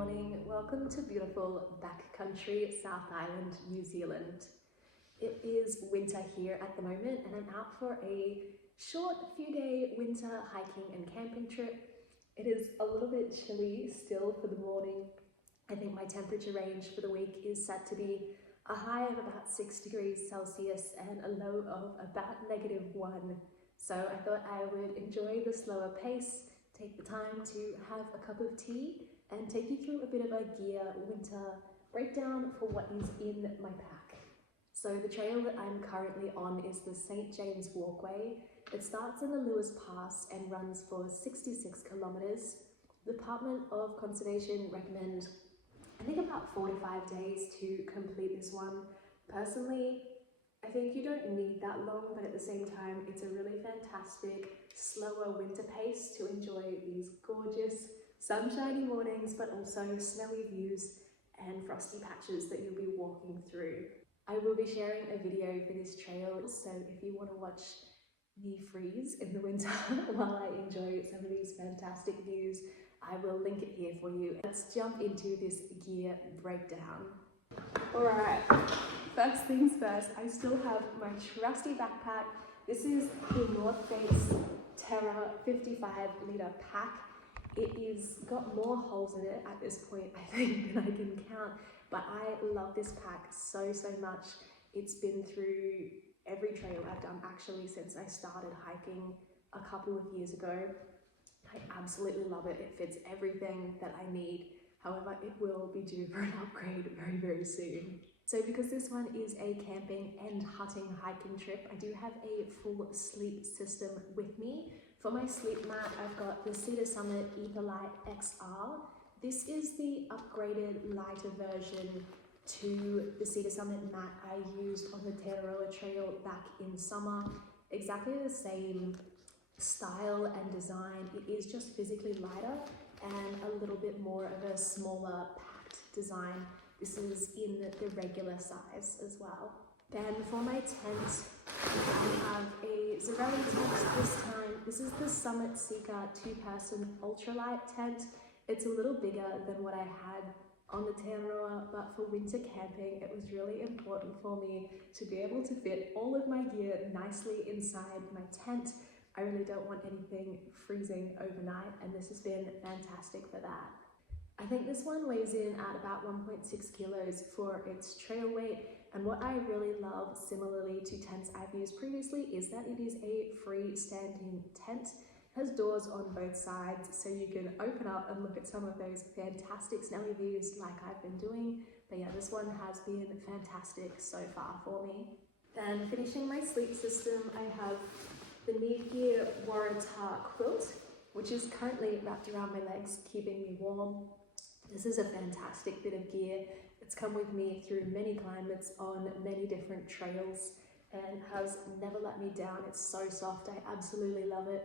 morning. Welcome to beautiful backcountry South Island, New Zealand. It is winter here at the moment and I'm out for a short few-day winter hiking and camping trip. It is a little bit chilly still for the morning. I think my temperature range for the week is set to be a high of about 6 degrees Celsius and a low of about -1. So I thought I would enjoy the slower pace, take the time to have a cup of tea and take you through a bit of a gear winter breakdown for what is in my pack. So the trail that I'm currently on is the St. James Walkway. It starts in the Lewis Pass and runs for 66 kilometers. The Department of Conservation recommend, I think, about 45 days to complete this one. Personally, I think you don't need that long, but at the same time, it's a really fantastic, slower winter pace to enjoy these gorgeous, sunshiny mornings, but also snowy views and frosty patches that you'll be walking through. I will be sharing a video for this trail, so if you want to watch me freeze in the winter while I enjoy some of these fantastic views, I will link it here for you. Let's jump into this gear breakdown. Alright, first things first, I still have my trusty backpack. This is the North Face Terra 55-litre pack. It is got more holes in it at this point, I think, than I can count, but I love this pack so much. It's been through every trail I've done actually since I started hiking a couple of years ago. I absolutely love it. It fits everything that I need. However, it will be due for an upgrade very soon. So because this one is a camping and hutting hiking trip, I do have a full sleep system with me. For my sleep mat, I've got the Cedar Summit Etherlite XR. This is the upgraded lighter version to the Cedar Summit mat I used on the Tararoa Trail back in summer. Exactly the same style and design. It is just physically lighter and a little bit more of a smaller packed design. This is in the regular size as well. Then for my tent, I have a Zarelli tent this time. This is the Summit Seeker 2-person ultralight tent. It's a little bigger than what I had on the Tararoa, but for winter camping, it was really important for me to be able to fit all of my gear nicely inside my tent. I really don't want anything freezing overnight, and this has been fantastic for that. I think this one weighs in at about 1.6 kilos for its trail weight, and what I really love, similarly to tents I've used previously, is that it is a freestanding tent. It has doors on both sides, so you can open up and look at some of those fantastic snowy views like I've been doing. But yeah, this one has been fantastic so far for me. Then finishing my sleep system, I have the Need Gear Waratah quilt, which is currently wrapped around my legs, keeping me warm. This is a fantastic bit of gear. It's come with me through many climates on many different trails and has never let me down. It's so soft, I absolutely love it.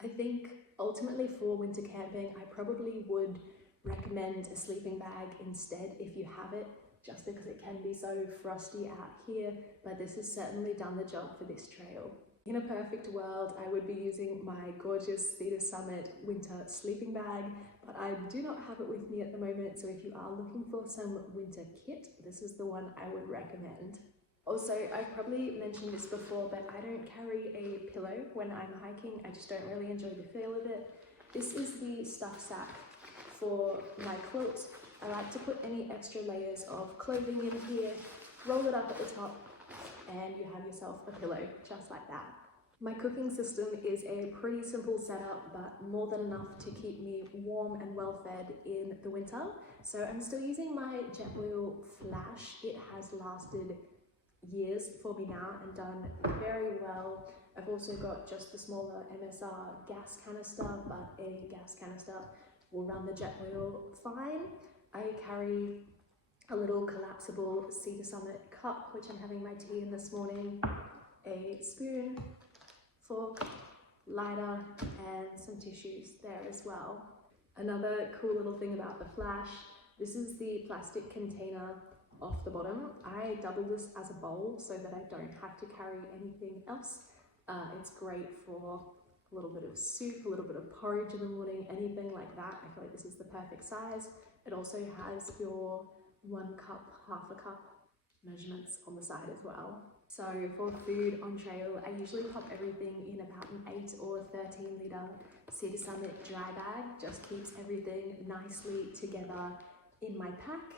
I think ultimately for winter camping, I probably would recommend a sleeping bag instead if you have it, just because it can be so frosty out here, but this has certainly done the job for this trail. In a perfect world, I would be using my gorgeous Cedar Summit winter sleeping bag, but I do not have it with me at the moment, so if you are looking for some winter kit, this is the one I would recommend. Also, I've probably mentioned this before, but I don't carry a pillow when I'm hiking. I just don't really enjoy the feel of it. This is the stuff sack for my quilt. I like to put any extra layers of clothing in here, roll it up at the top, and you have yourself a pillow, just like that. My cooking system is a pretty simple setup, but more than enough to keep me warm and well fed in the winter. So I'm still using my JetWheel flash. It has lasted years for me now and done very well. I've also got just the smaller MSR gas canister, but a gas canister will run the JetWheel fine. I carry a little collapsible Cedar Summit cup, which I'm having my tea in this morning, a spoon, fork, lighter, and some tissues there as well. Another cool little thing about the flash, this is the plastic container off the bottom. I double this as a bowl so that I don't have to carry anything else. It's great for a little bit of soup, a little bit of porridge in the morning, anything like that. I feel like this is the perfect size. It also has your 1 cup, half a cup measurements on the side as well. So for food on trail, I usually pop everything in about an 8 or 13 litre Cedar Summit dry bag. Just keeps everything nicely together in my pack.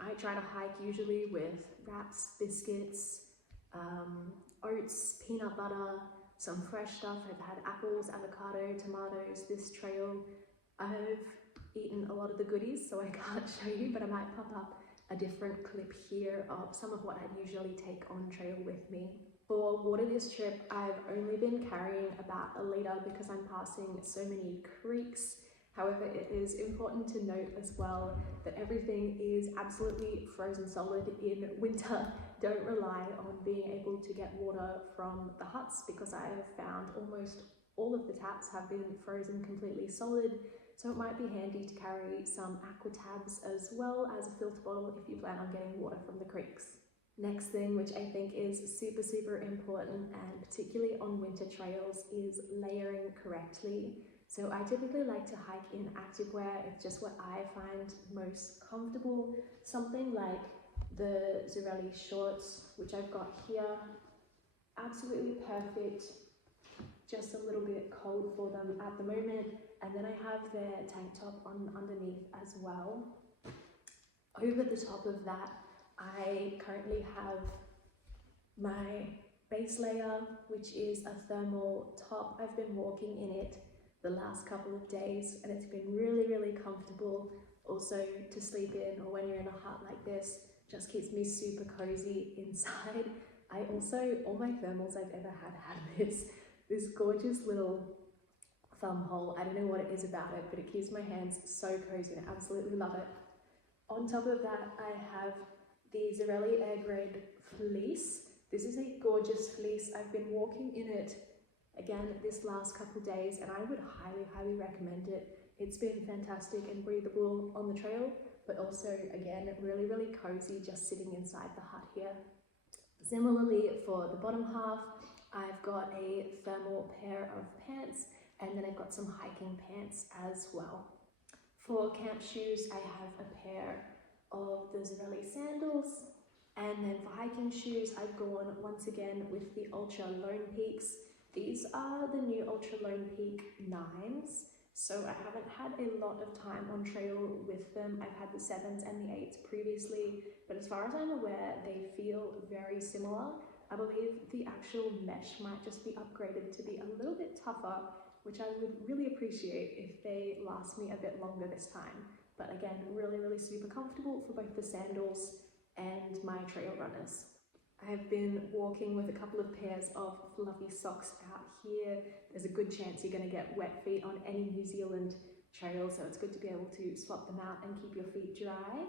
I try to hike usually with wraps, biscuits, oats, peanut butter, some fresh stuff. I've had apples, avocado, tomatoes this trail. I've eaten a lot of the goodies, so I can't show you, but I might pop up a different clip here of some of what I'd usually take on trail with me. For water this trip, I've only been carrying about 1 litre because I'm passing so many creeks. However, it is important to note as well that everything is absolutely frozen solid in winter. Don't rely on being able to get water from the huts, because I have found almost all of the taps have been frozen completely solid. So it might be handy to carry some aqua tabs as well as a filter bottle if you plan on getting water from the creeks. Next thing, which I think is super important, and particularly on winter trails, is layering correctly. So I typically like to hike in activewear. It's just what I find most comfortable. Something like the Zorelli shorts, which I've got here, absolutely perfect. Just a little bit cold for them at the moment. And then I have their tank top on underneath as well. Over the top of that, I currently have my base layer, which is a thermal top. I've been walking in it the last couple of days and it's been really comfortable. Also to sleep in, or when you're in a hut like this, just keeps me super cozy inside. I also, all my thermals I've ever had this gorgeous little thumb hole. I don't know what it is about it, but it keeps my hands so cozy and I absolutely love it. On top of that, I have the Zorelli Air Grade fleece. This is a gorgeous fleece. I've been walking in it again this last couple of days and I would highly recommend it. It's been fantastic and breathable on the trail, but also again really cozy just sitting inside the hut here. Similarly, for the bottom half, I've got a thermal pair of pants, and then I've got some hiking pants as well. For camp shoes, I have a pair of the Zorelli sandals, and then for hiking shoes, I've gone once again with the Ultra Lone Peaks. These are the new Ultra Lone Peak 9s, so I haven't had a lot of time on trail with them. I've had the 7s and the 8s previously, but as far as I'm aware, they feel very similar. I believe the actual mesh might just be upgraded to be a little bit tougher, which I would really appreciate if they last me a bit longer this time. But again, really super comfortable for both the sandals and my trail runners. I have been walking with a couple of pairs of fluffy socks out here. There's a good chance you're going to get wet feet on any New Zealand trail, so it's good to be able to swap them out and keep your feet dry.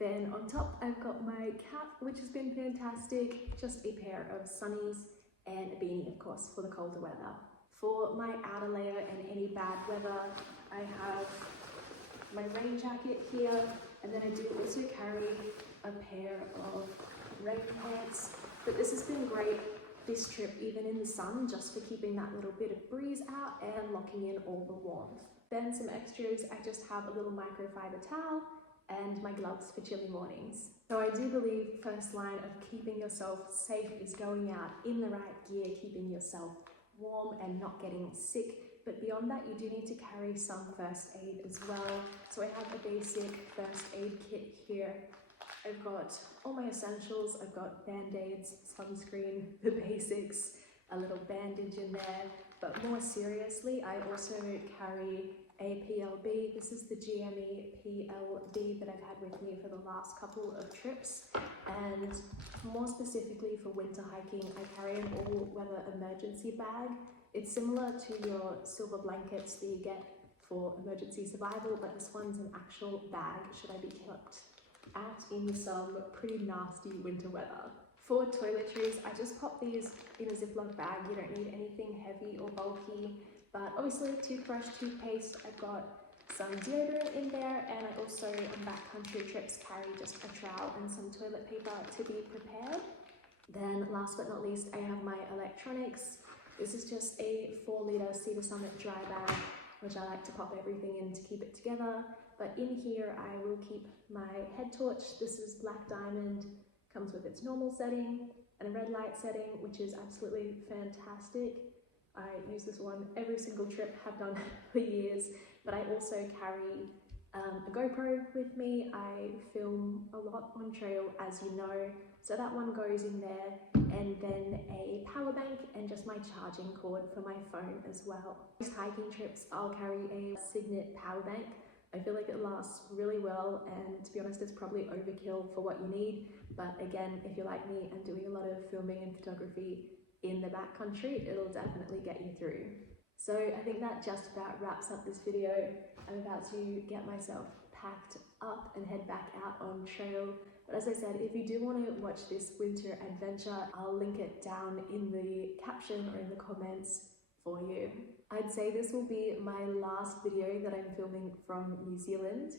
Then on top, I've got my cap, which has been fantastic. Just a pair of sunnies and a beanie, of course, for the colder weather. For my outer layer and any bad weather, I have my rain jacket here, and then I do also carry a pair of rain pants. But this has been great this trip, even in the sun, just for keeping that little bit of breeze out and locking in all the warmth. Then some extras, I just have a little microfiber towel and my gloves for chilly mornings. So I do believe first line of keeping yourself safe is going out in the right gear, keeping yourself warm and not getting sick. But beyond that, you do need to carry some first aid as well. So I have a basic first aid kit here. I've got all my essentials. I've got band-aids, sunscreen, the basics, a little bandage in there. But more seriously, I also carry a PLB. This is the GME PLB that I've had with me for the last couple of trips. And more specifically for winter hiking, I carry an all-weather emergency bag. It's similar to your silver blankets that you get for emergency survival, but this one's an actual bag should I be kept out in some pretty nasty winter weather. For toiletries, I just pop these in a Ziploc bag. You don't need anything heavy or bulky, but obviously toothbrush, toothpaste, I've got some deodorant in there, and I also on backcountry trips carry just a trowel and some toilet paper to be prepared. Then last but not least, I have my electronics. This is just a 4-litre Cedar Summit dry bag, which I like to pop everything in to keep it together. But in here I will keep my head torch. This is Black Diamond, comes with its normal setting and a red light setting, which is absolutely fantastic. I use this one every single trip, have done for years, but I also carry a GoPro with me. I film a lot on trail, as you know, so that one goes in there, and then a power bank and just my charging cord for my phone as well. Most hiking trips I'll carry a Signet power bank. I feel like it lasts really well, and to be honest it's probably overkill for what you need, but again, if you're like me and doing a lot of filming and photography in the backcountry, it'll definitely get you through. So I think that just about wraps up this video. I'm about to get myself packed up and head back out on trail. But as I said, if you do want to watch this winter adventure, I'll link it down in the caption or in the comments for you. I'd say this will be my last video that I'm filming from New Zealand.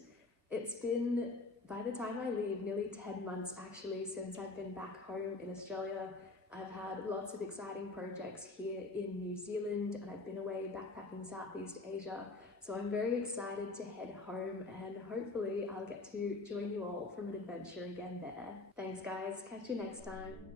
It's been, by the time I leave, nearly 10 months actually since I've been back home in Australia. I've had lots of exciting projects here in New Zealand, and I've been away backpacking Southeast Asia. So I'm very excited to head home, and hopefully I'll get to join you all from an adventure again there. Thanks guys, catch you next time.